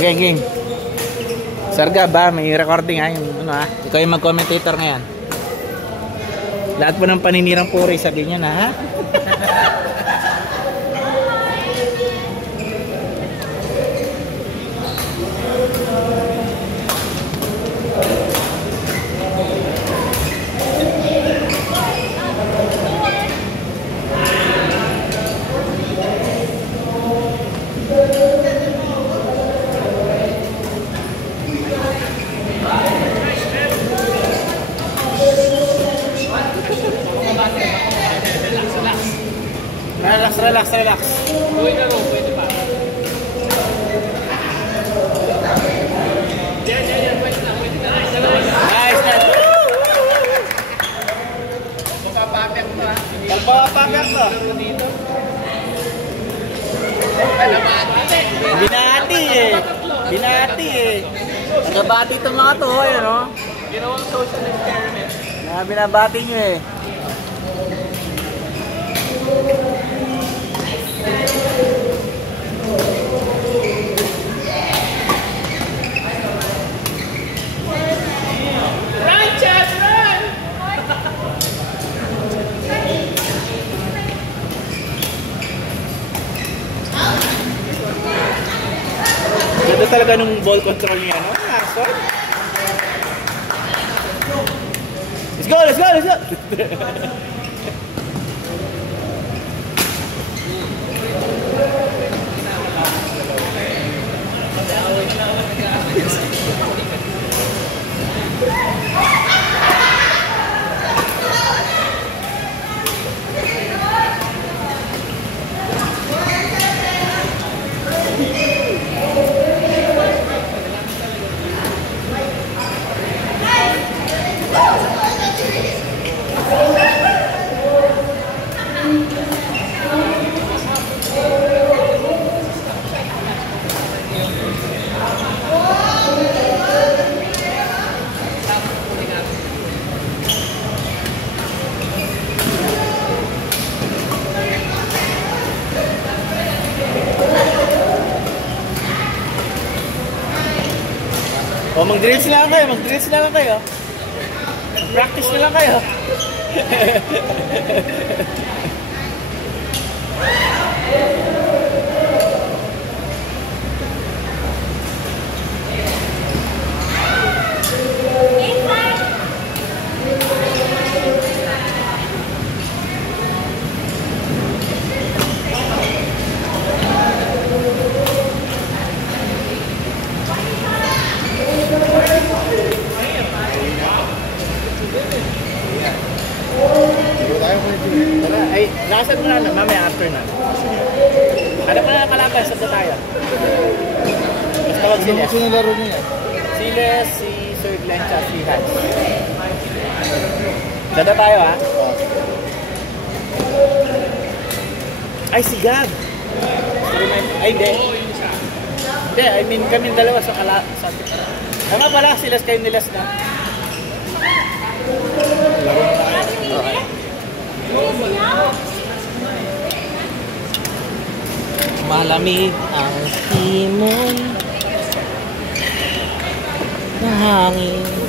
Okay, King. Sarga ba? May recording ha? Yung, ano, ha? Ikaw yung mag-commentator ngayon. Lahat po ng paninirang puri sa ganyan ha? Relax. Uy na ro, pwede pa. Yan, pwede na. Nice. Papapapyak mo ha. Papapapyak mo. Binati eh. Nagabati itong mga to, yun o. Ginawang social experiment. Binabati nyo eh. Ganda talaga nung ball control niya, no? So, let's go! O, mag-drills na lang kayo. Practice na lang kayo. Ay, nakasan mo na, mamaya after na. Hanap na kalaban, saan tayo? Basta wag sila. Sino laro niya? Sila, si Sir Glenn, at si Hans. Sada tayo ha? Ay, si Gab! Ay, hindi. Hindi, I mean kami dalawa sa Tama pala, sila kayo nilas na. Laro na tayo. Okay. Malamig ang timon na hangin.